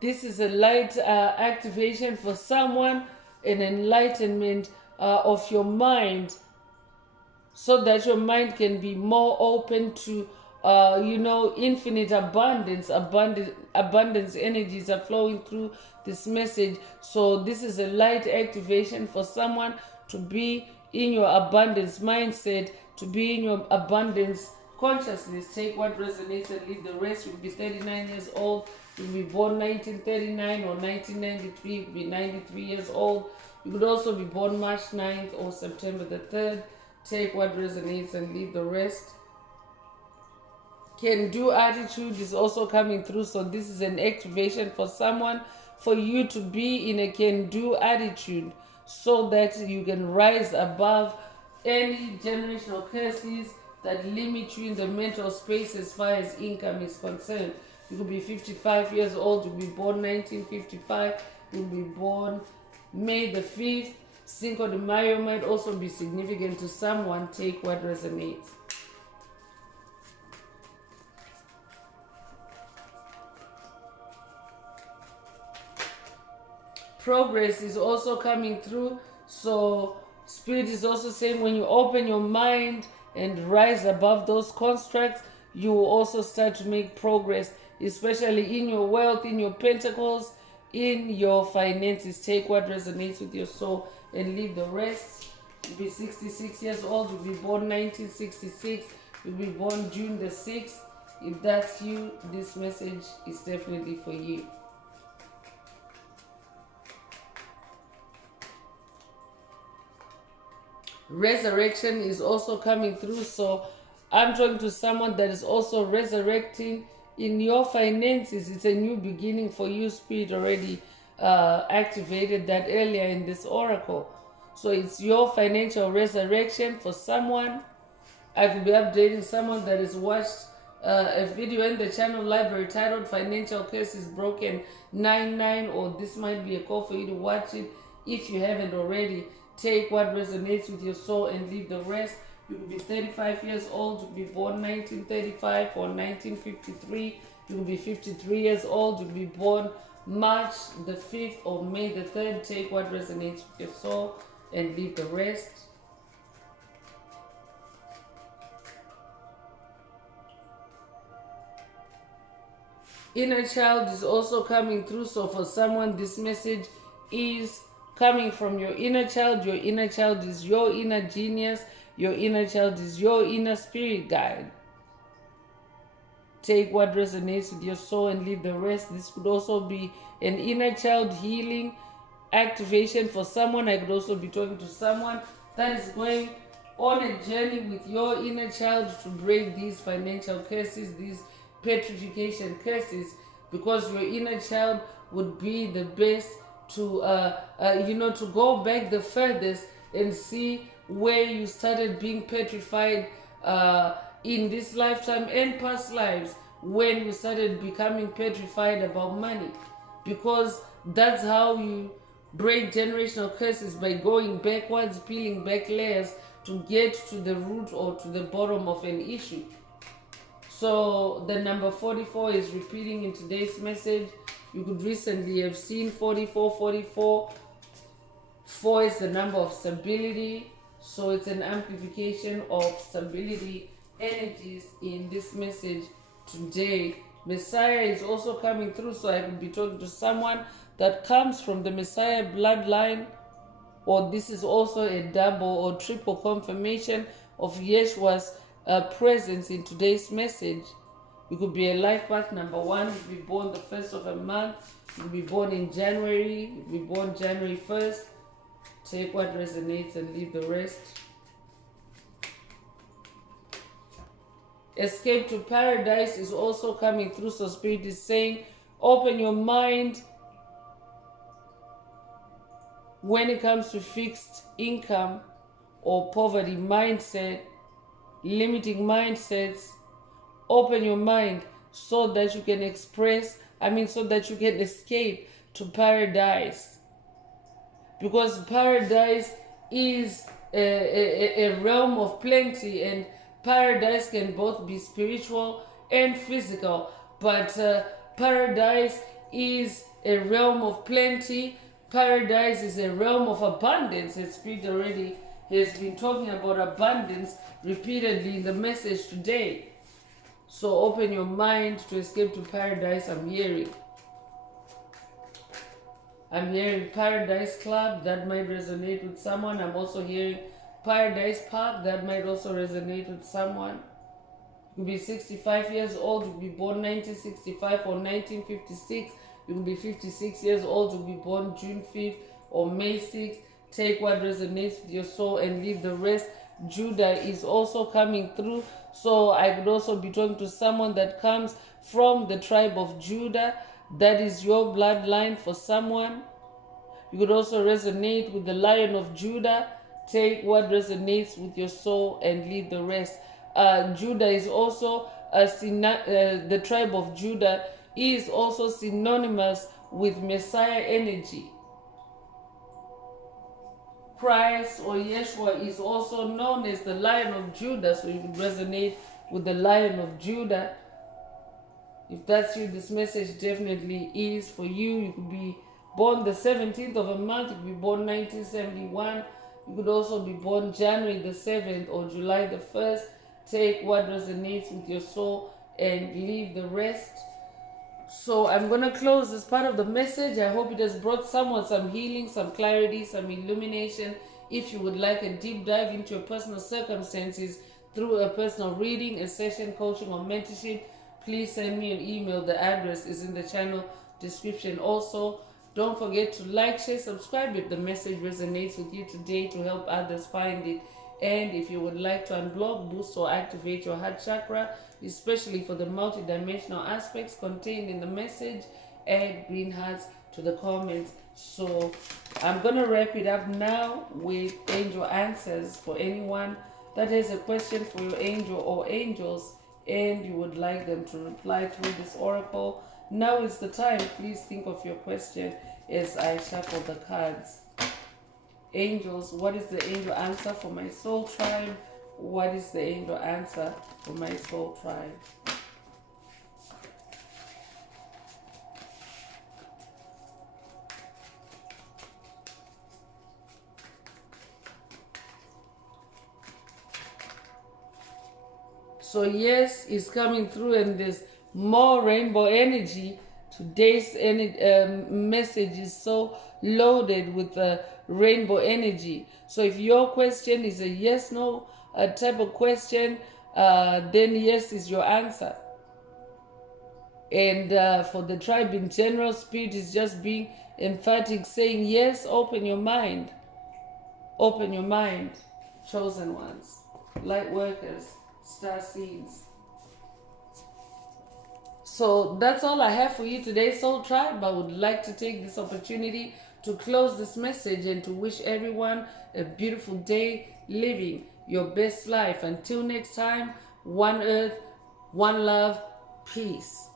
this is a light activation for someone, an enlightenment of your mind, so that your mind can be more open to infinite abundance energies are flowing through this message. So this is a light activation for someone to be in your abundance mindset, to be in your abundance consciousness. Take what resonates and leave the rest. You'll be 39 years old. You'll be born 1939 or 1993. You'll be 93 years old. You could also be born March 9th or September the 3rd. Take what resonates and leave the rest. Can-do attitude is also coming through. So this is an activation for someone, for you to be in a can-do attitude so that you can rise above any generational curses that limit you in the mental space as far as income is concerned. You could be 55 years old, you'll be born 1955, you'll be born May the 5th. Cinco de Mayo might also be significant to someone. Take what resonates. progress is also coming through. So Spirit is also saying when you open your mind and rise above those constructs, you will also start to make progress, especially in your wealth, in your pentacles, in your finances. Take what resonates with your soul and leave the rest. You'll be 66 years old. You'll be born 1966. You'll be born June the 6th. If that's you, this message is definitely for you. Resurrection is also coming through. So I'm talking to someone that is also resurrecting in your finances. It's a new beginning for you. Spirit already activated that earlier in this oracle. So it's your financial resurrection for someone. I could be updating someone that has watched a video in the channel library titled Financial Curses Broken 99, or this might be a call for you to watch it if you haven't already. Take what resonates with your soul and leave the rest. You could be 35 years old. You could be born 1935 or 1953. You could be 53 years old. You could be born March the 5th or May the 3rd. Take what resonates with your soul and leave the rest. Inner child is also coming through. So for someone, this message is coming from your inner child. Your inner child is your inner genius. Your inner child is your inner spirit guide. Take what resonates with your soul and leave the rest. This could also be an inner child healing activation for someone. I could also be talking to someone that is going on a journey with your inner child to break these financial curses, these petrification curses, because your inner child would be the best to to go back the furthest and see where you started being petrified in this lifetime and past lives, when you started becoming petrified about money, because that's how you break generational curses, by going backwards, peeling back layers to get to the root or to the bottom of an issue. So the number 44 is repeating in today's message. You could recently have seen 4444. 4 is the number of stability. So it's an amplification of stability energies in this message today. Messiah is also coming through. So I could be talking to someone that comes from the Messiah bloodline, or this is also a double or triple confirmation of Yeshua's presence in today's message. You could be a life path number 1. You could be born the first of a month. You could be born in January. You could be born January 1st. Take what resonates and leave the rest. Escape to paradise is also coming through. So Spirit is saying, open your mind when it comes to fixed income or poverty mindset, limiting mindsets. Open your mind so that you can so that you can escape to paradise. Because paradise is a realm of plenty, and paradise can both be spiritual and physical. But paradise is a realm of plenty. Paradise is a realm of abundance. And Spirit already has been talking about abundance repeatedly in the message today. So open your mind to escape to paradise. I'm hearing Paradise Club. That might resonate with someone. I'm also hearing Paradise Park. That might also resonate with someone. You could be 65 years old. You could be born 1965 or 1956. You could be 56 years old. You could be born June 5th or May 6th. Take what resonates with your soul and leave the rest. Judah is also coming through. So I could also be talking to someone that comes from the tribe of Judah. That is your bloodline for someone. You could also resonate with the Lion of Judah. Take what resonates with your soul and leave the rest. Judah is also the tribe of Judah is also synonymous with Messiah energy. Christ or Yeshua is also known as the Lion of Judah, so you could resonate with the Lion of Judah. If that's you, this message definitely is for you. You could be born the 17th of a month, you could be born 1971. You could also be born January the 7th or July the 1st. Take what resonates with your soul and leave the rest. So I'm going to close this part of the message. I hope it has brought someone some healing, some clarity, some illumination. If you would like a deep dive into your personal circumstances through a personal reading, a session, coaching, or mentorship, please send me an email. The address is in the channel description. Also, don't forget to like, share, subscribe if the message resonates with you today to help others find it. And if you would like to unblock, boost, or activate your heart chakra, especially for the multidimensional aspects contained in the message, add green hearts to the comments. So I'm going to wrap it up now with angel answers for anyone that has a question for your angel or angels and you would like them to reply through this oracle. Now is the time. Please think of your question as I shuffle the cards. Angels, what is the angel answer for my soul tribe? What is the angel answer for my soul tribe? So yes, it's coming through and there's more rainbow energy. Today's message is so loaded with the rainbow energy. So if your question is a yes, no type of question, then yes is your answer. And for the tribe in general, Spirit is just being emphatic, saying yes, open your mind. Open your mind, chosen ones, light workers, star seeds. So that's all I have for you today, Soul Tribe. I would like to take this opportunity to close this message and to wish everyone a beautiful day living your best life. Until next time, one earth, one love, peace.